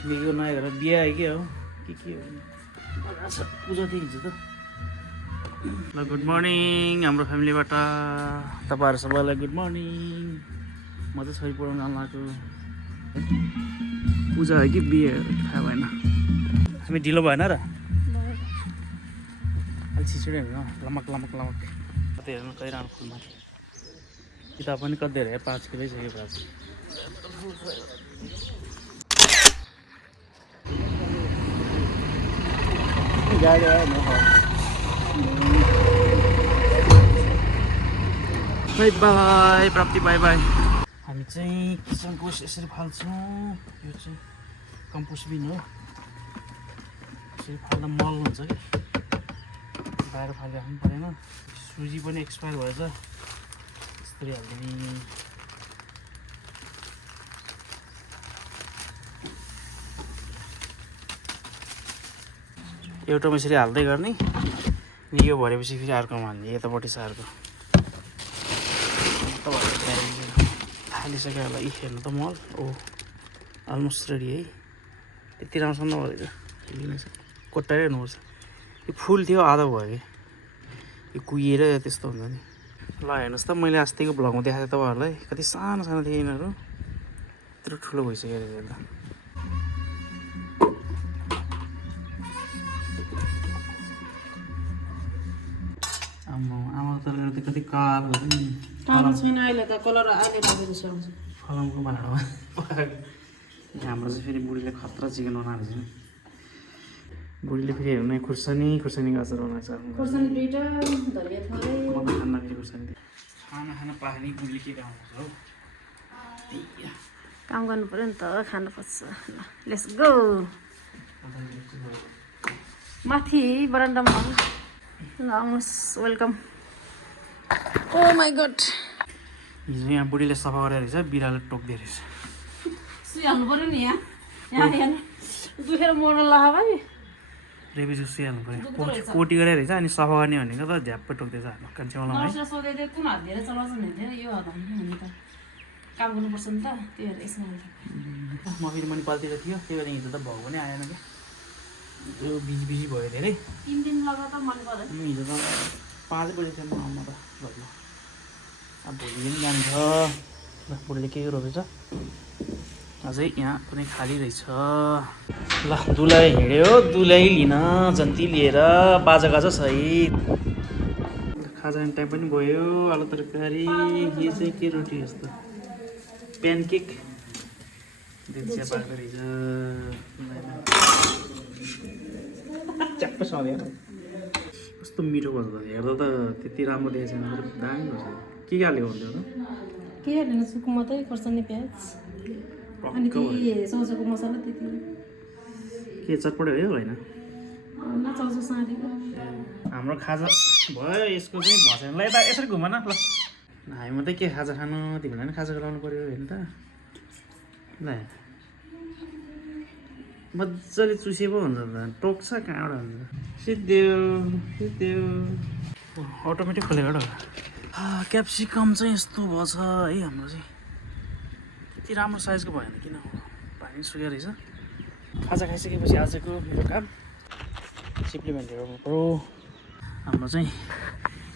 छिमेकीको नयाँ घर बिहा आयो के हो पूजा थियो हिजो त। ल गुड मर्निङ हाम्रो फ्यामिलीबाट तपाईँहरू सबैलाई गुड मर्निङ। म चाहिँ छोरी पढाउन जानु लाग्यो। पूजा हो कि बिहे थाहा भएन। हामी ढिलो भएन र अलिक छिटो हेर्नु लमक लमक लमक कतै हेर्नु गइरहनु फुलमा। किताब पनि कति धेरै 5 किलो छ यो प्राची। गाडी आयो न बाई बाई प्राप्ति बाई बाई। हामी चाहिँ किचन कम्पोस्ट यसरी फाल्छौँ। यो चाहिँ कम्पोस्ट बिन हो। यसरी फाल्दा मल हुन्छ कि बाहिर फालिराख्नु परेन। सुजी पनि एक्सपायर भएछ यस्तरी हालिदिने। एउटामा यसरी हाल्दै गर्ने अनि यो भरेपछि फेरि अर्कोमा हाल्ने। यतापट्टि छ अर्को हालिसक्यो होला। यी हेर्नु त मल ओ अलमोस्ट रेडी है। यति राम्रोसँग नभएर कोट्टाएर हेर्नुपर्छ। यो फुल थियो आधा भयो कि यो कुहिएर त्यस्तो हुन्छ नि। ल हेर्नुहोस् त मैले अस्तिको भ्लगमा देखाएको थिएँ तपाईँहरूलाई कति सानो सानो थियो यिनीहरू यत्रो ठुलो भइसक्यो अरे हेर्दा। आमा त कति कालो नि कालो छैन अहिले त कलर अहिले बगेको छ फलामको भाँडामा। हाम्रो चाहिँ फेरि बुढीले खतरा चिकन बनाएको छ। बुढीले फेरि हेर्नु खुर्सानी गाजर बनाएको छ। खुर्सानी दुईटा धनियाँ थोरै म त खाना फेरि खुर्सानी खाना पानी बुढीले के काम गर्छ हौ। काम गर्नु पर्यो नि त खानुपर्छ। ल लेट्स गो माथि बरन्डामा ल आउनुहोस् वेलकम। ओ माई गड हिजो यहाँ बुढीले सफा गरेर रहेछ बिरालो टोक्दै रहेछ। सुइहाल्नु पर्यो नि यहाँ यहाँ दुखेर मर्न ला भाइ रेबी सुइहाल्नु पऱ्यो। कोटी गरेर रहेछ अनि सफा गर्ने भनेको त झ्याप्पै टोक्दैछ कान्छेवालामा है। सोधे थियो कुन हात धेरै चलाउँछ नि थियो यो हात नि त काम गर्नुपर्छ नि त त्यही भएर यसमा म फेरि मणिपालतिर थियो त्यही भएर हिजो त भाउ पनि आएन क्या। यो बिजी भयो धेरै 3 दिन लगातार मन पर्यो। हिजो त 5 बजी थियो म आउनु त घरमा। अब भोलि पनि जान्छ। ल बुढीले के रोपेछ अझै यहाँ पनि खाली रहेछ। ल दुलै हिँड्यो दुलै लिन जन्ती लिएर बाजागाजा सहित। खाजा खाने टाइम पनि भयो। आलु तरकारी यो चाहिँ के रोटी जस्तो प्यानकेक चिया पाएको रहेछ। च्याप्पै सधैँ कस्तो मिठो गर्छ हेर्दा त त्यति राम्रो देखेको छैन तर दामी गर्छ। के हालेको हुन्थ्यो त के हाल्नु सुकु मात्रै खोर्सानी प्याज अनि के सौजको मसला त्यति के चटपटे हो होइन। न चौजो साँधेको हाम्रो खाजा भयो। यसको चाहिँ भसेनलाई त यसरी घुम न ल। हामी मात्रै के खाजा खानु तिमीलाई पनि खाजा गराउनु पऱ्यो होइन त। ल मजाले चुसे पो हुन्छ त टोक्छ कहाँबाट हुन्छ सिद्धो अटोमेटिक खोलेको एउटा क्याप्सिकम चाहिँ यस्तो भएछ है। हाम्रो चाहिँ त्यति राम्रो साइजको भएन किन हो पानी सुकेको रहेछ। खाजा खाइसकेपछि आजको मेरो काम सप्लिमेन्ट हेर्नु पऱ्यो। हाम्रो चाहिँ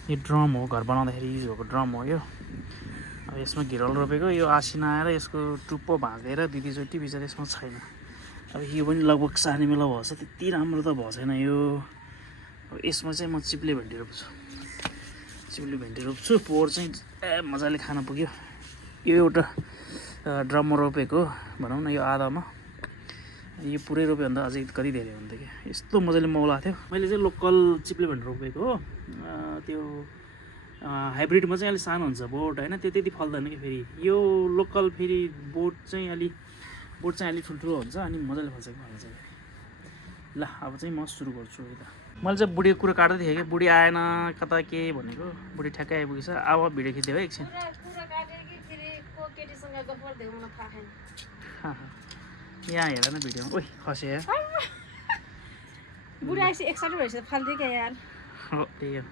यो ड्रम हो घर बनाउँदाखेरि युज भएको ड्रम हो यो। अब यसमा घिरल रोपेको यो आसिना आएर यसको टुप्पो भाँचिएर 2-3 चोटि बिचरा यसमा छैन। अब यो पनि लगभग सार्ने बेला भएछ त्यति राम्रो त भएको छैन यो। अब यसमा चाहिँ म चिप्ले भेन्डी रोप्छु। चिप्ले भेन्डी रोप्छु पोहोर चाहिँ मजाले खान पुग्यो। यो एउटा ड्रममा रोपेको भनौँ न यो आधामा यो पुरै रोप्यो भने त अझै कति धेरै हुन्थ्यो क्या। यस्तो मजाले मौला थियो। मैले चाहिँ लोकल चिप्ले भेन्डी रोपेको हो। त्यो हाइब्रिडमा चाहिँ अलिक सानो हुन्छ बोट होइन त्यो त्यति फल्दैन कि। फेरि यो लोकल फेरि बोट चाहिँ अलिक ठुल्ठुलो हुन्छ अनि मजाले फल्छ कि फल्छ। ल अब चाहिँ म सुरु गर्छु यता। मैले चाहिँ बुढीको कुरो काट्दै थिएँ कि बुढी आएन कता के भनेको बुढी ठ्याक्कै आइपुगेछ। अब भिडियो खिच्दै हो एकछिन। यहाँ हेर न भिडियोमा ओइ खसे बुढी आएपछि एक्साइटेड भएपछि फाल्दियो क्या यार। हो त्यही हो।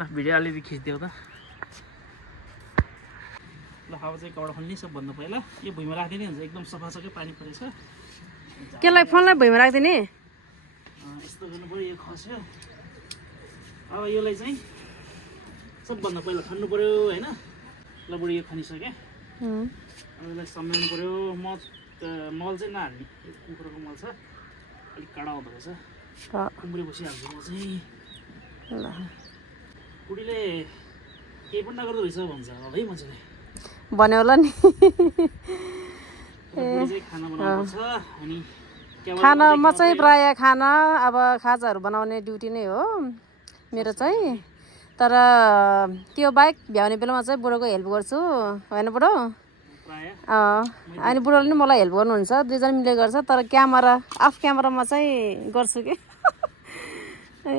ल भिडियो अलिअलि खिचिदेऊ त। ल अब चाहिँ कपडा खोल्ने सबभन्दा पहिला यो भुइँमा राखिदिने हुन्छ एकदम सफा छ क्या पानी परेछ। केलाई फोनलाई भुइँमा राखिदिने यस्तो गर्नु पऱ्यो यो खस्यो अब यसलाई चाहिँ सबभन्दा पहिला खन्नु पऱ्यो होइन ल बुढी यो खनिसक्यो अब यसलाई सम्हाल्नु पऱ्यो मल चाहिँ नहाल्ने यो कुखुराको मल छ अलिक कडा हुँदो रहेछ कुम्रे बसिहाल्छु म चाहिँ ल बुढीले केही पनि नगर्दो रहेछ भन्छ अब है मान्छेले भन्यो होला नि बुढी चाहिँ खाना बनाउनुपर्छ अनि खानामा चाहिँ प्रायः खाना अब खाजाहरू बनाउने ड्युटी नै हो मेरो चाहिँ तर त्यो बाहेक भ्याउने बेलामा चाहिँ बुढोको हेल्प गर्छु होइन बुढो अनि बुढोले नि मलाई हेल्प गर्नुहुन्छ दुईजना मिलेर गर्छ तर क्यामेरा अफ क्यामेरामा चाहिँ गर्छु कि ए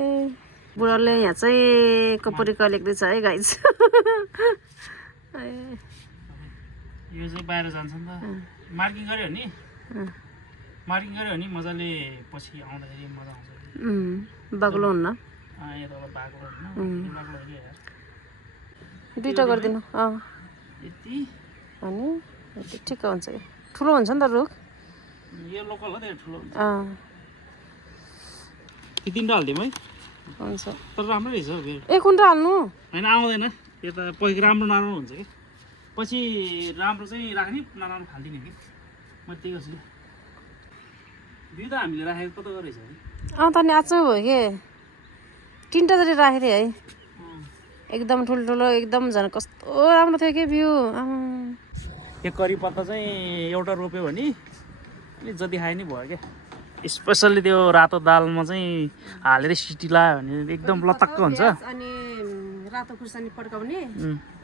बुढोले यहाँ चाहिँ कपुरीका लेख्दैछ है गाइज यो चाहिँ बाहिर जान्छ नि त मार्किङ गऱ्यो नि मार्किङ गऱ्यो भने मजाले पछि आउँदाखेरि मजा आउँछ बाक्लो हुन्न यताबाट बाक्लो होइन बाक्लो हो यार दुईवटा गरिदिनु यति अनि यति ठिक्क हुन्छ कि ठुलो हुन्छ नि त रुख यो लोकल हो त्यो ठुलो हुन्छ ती तिनवटा हालिदिउँ है हुन्छ तर राम्रो रहेछ हौ फेरि ए कुन हाल्नु होइन आउँदैन यो त पछि राम्रो नराम्रो हुन्छ कि पछि राम्रो चाहिँ राख्ने नराम्रो खाल्दिने कि म त्यही गर्छु कि दुई त हामीले राखेको कता रहेछ त नि आचो भयो कि तिनवटा जति राखेको थिएँ है एकदम ठुल्ठुलो एकदम झन् कस्तो राम्रो थियो कि भ्यू यो करी पत्ता चाहिँ एउटा रोप्यो भने अलिक जति खायो नि भयो क्या स्पेसल्ली त्यो रातो दालमा चाहिँ हालेर सिटी लायो भने एकदम लतक्क हुन्छ अनि रातो खुर्सानी पड्काउने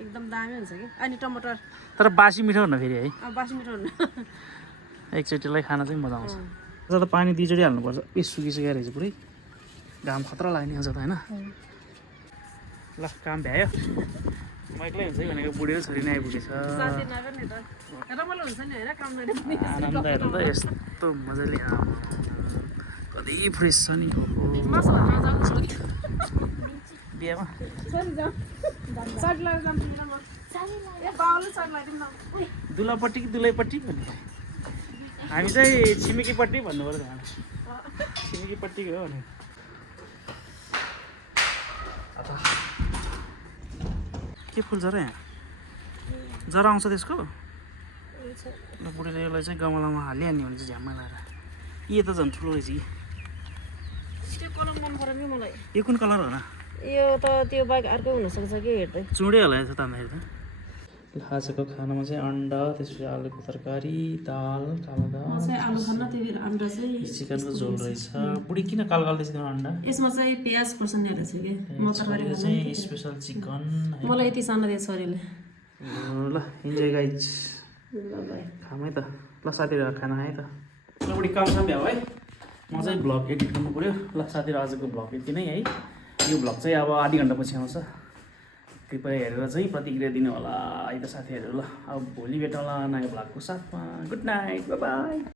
एकदम दामी हुन्छ कि अनि टमाटर तर बासी मिठो हुन्न फेरि है बासी मिठो हुन्न एकचोटिलाई खान चाहिँ मजा आउँछ अझ त पानी दुईचोटि हाल्नुपर्छ पिस सुकिसकेको रहेछ पुरै घाम खतरा लाग्ने अझ त होइन ल काम भ्यायो म एक्लै हुन्छ भनेको बुढी र छोरी नै आइपुगेछ आनन्द हेर्नु त यस्तो मजाले कति फ्रेस छ नि बिहामा दुलापट्टि कि दुलैपट्टि भन्ने हामी चाहिँ छिमेकीपट्टि भन्नु पर्छ छिमेकीपट्टिको हो भने के फुल छ र यहाँ जरा आउँछ त्यसको ल बुढीले यसलाई चाहिँ गमलामा हालिहाल्ने भने चाहिँ झ्याम्मा लगाएर यो त झन् ठुलो रहेछ कि त्यो कलर मन परेन कि मलाई यो कुन कलर हो र यो त त्यो बाइक अर्कै हुनसक्छ कि हेर्दै चुँडै हलाएछ तान्दाखेरि त आजको खानामा चाहिँ अन्डा त्यसपछि आलुको तरकारी दाल कालो दाल आलु खान्न त्यो अन्डा चाहिँ चिकनको झोल रहेछ बुढी किन कालो कालो त्यसको अन्डा यसमा चाहिँ प्याज खोर्सानी हालेको छु कि म तरकारी चाहिँ स्पेसल चिकन मलाई यति सानो दिएको छोरीले ल इन्जोय गाइज ल भाइ खाम है त ल साथीहरू खाना है त ल बुढी काम साम भ्याऊ है म चाहिँ भ्लग एडिट गर्नु पऱ्यो ल साथीहरू आजको भ्लग यति नै है यो भ्लग चाहिँ अब आधी घन्टापछि आउँछ कृपया हेरेर चाहिँ प्रतिक्रिया दिनु होला है त साथीहरू ल अब भोलि भेटौँला नयाँ भ्लगको साथमा गुड नाइट बाई बाई